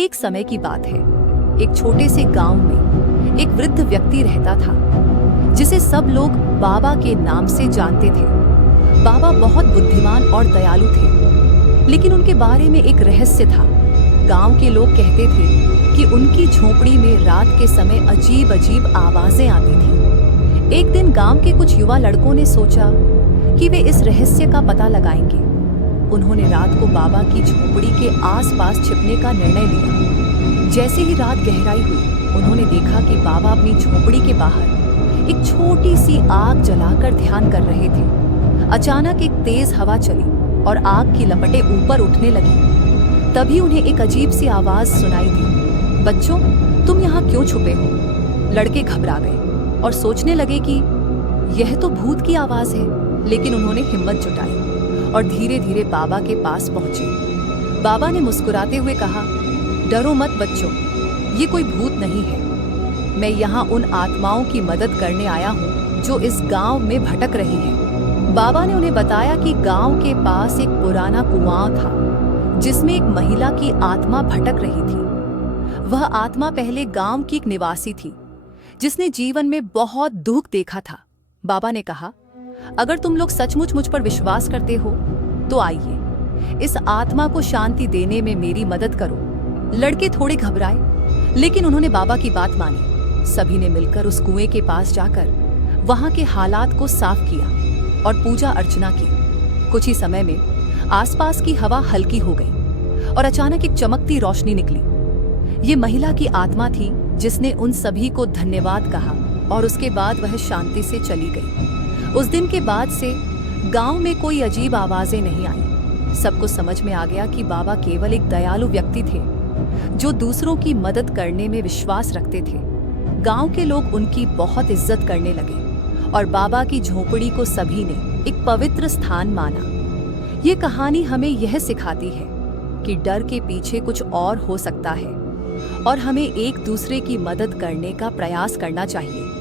एक समय की बात है। एक छोटे से गांव में एक वृद्ध व्यक्ति रहता था जिसे सब लोग बाबा के नाम से जानते थे। बाबा बहुत बुद्धिमान और दयालु थे, लेकिन उनके बारे में एक रहस्य था। गांव के लोग कहते थे कि उनकी झोपड़ी में रात के समय अजीब अजीब आवाजें आती थीं। एक दिन गांव के कुछ युवा लड़कों ने सोचा कि वे इस रहस्य का पता लगाएंगे। उन्होंने रात को बाबा की झोपड़ी के आसपास छिपने का निर्णय लिया। जैसे ही रात गहराई हुई, उन्होंने देखा कि बाबा अपनी झोपड़ी के बाहर एक छोटी सी आग जलाकर ध्यान कर रहे थे। अचानक एक तेज हवा चली और आग की लपटें ऊपर उठने लगी। तभी उन्हें एक अजीब सी आवाज सुनाई दी, बच्चों, तुम यहाँ क्यों छुपे हो? लड़के घबरा गए और सोचने लगे कि यह तो भूत की आवाज है। लेकिन उन्होंने हिम्मत जुटाई और धीरे धीरे बाबा के पास पहुंचे। बाबा ने मुस्कुराते हुए कहा, डरो मत बच्चों, ये कोई भूत नहीं है। मैं यहाँ उन आत्माओं की मदद करने आया हूँ जो इस गांव में भटक रही हैं। बाबा ने उन्हें बताया कि गांव के पास एक पुराना कुआं था जिसमें एक महिला की आत्मा भटक रही थी। वह आत्मा पहले गांव की एक निवासी थी जिसने जीवन में बहुत दुख देखा था। बाबा ने कहा, अगर तुम लोग सचमुच मुझ पर विश्वास करते हो तो आइए, इस आत्मा को शांति देने में मेरी मदद करो। लड़के थोड़े घबराए, लेकिन उन्होंने बाबा की बात मानी। सभी ने मिलकर उस कुएं के पास जाकर वहां के हालात को साफ किया और पूजा अर्चना की। कुछ ही समय में आसपास की हवा हल्की हो गई और अचानक एक चमकती रोशनी निकली। ये महिला की आत्मा थी जिसने उन सभी को धन्यवाद कहा और उसके बाद वह शांति से चली गई। उस दिन के बाद से गांव में कोई अजीब आवाजें नहीं आई। सबको समझ में आ गया कि बाबा केवल एक दयालु व्यक्ति थे जो दूसरों की मदद करने में विश्वास रखते थे। गांव के लोग उनकी बहुत इज्जत करने लगे और बाबा की झोपड़ी को सभी ने एक पवित्र स्थान माना। ये कहानी हमें यह सिखाती है कि डर के पीछे कुछ और हो सकता है और हमें एक दूसरे की मदद करने का प्रयास करना चाहिए।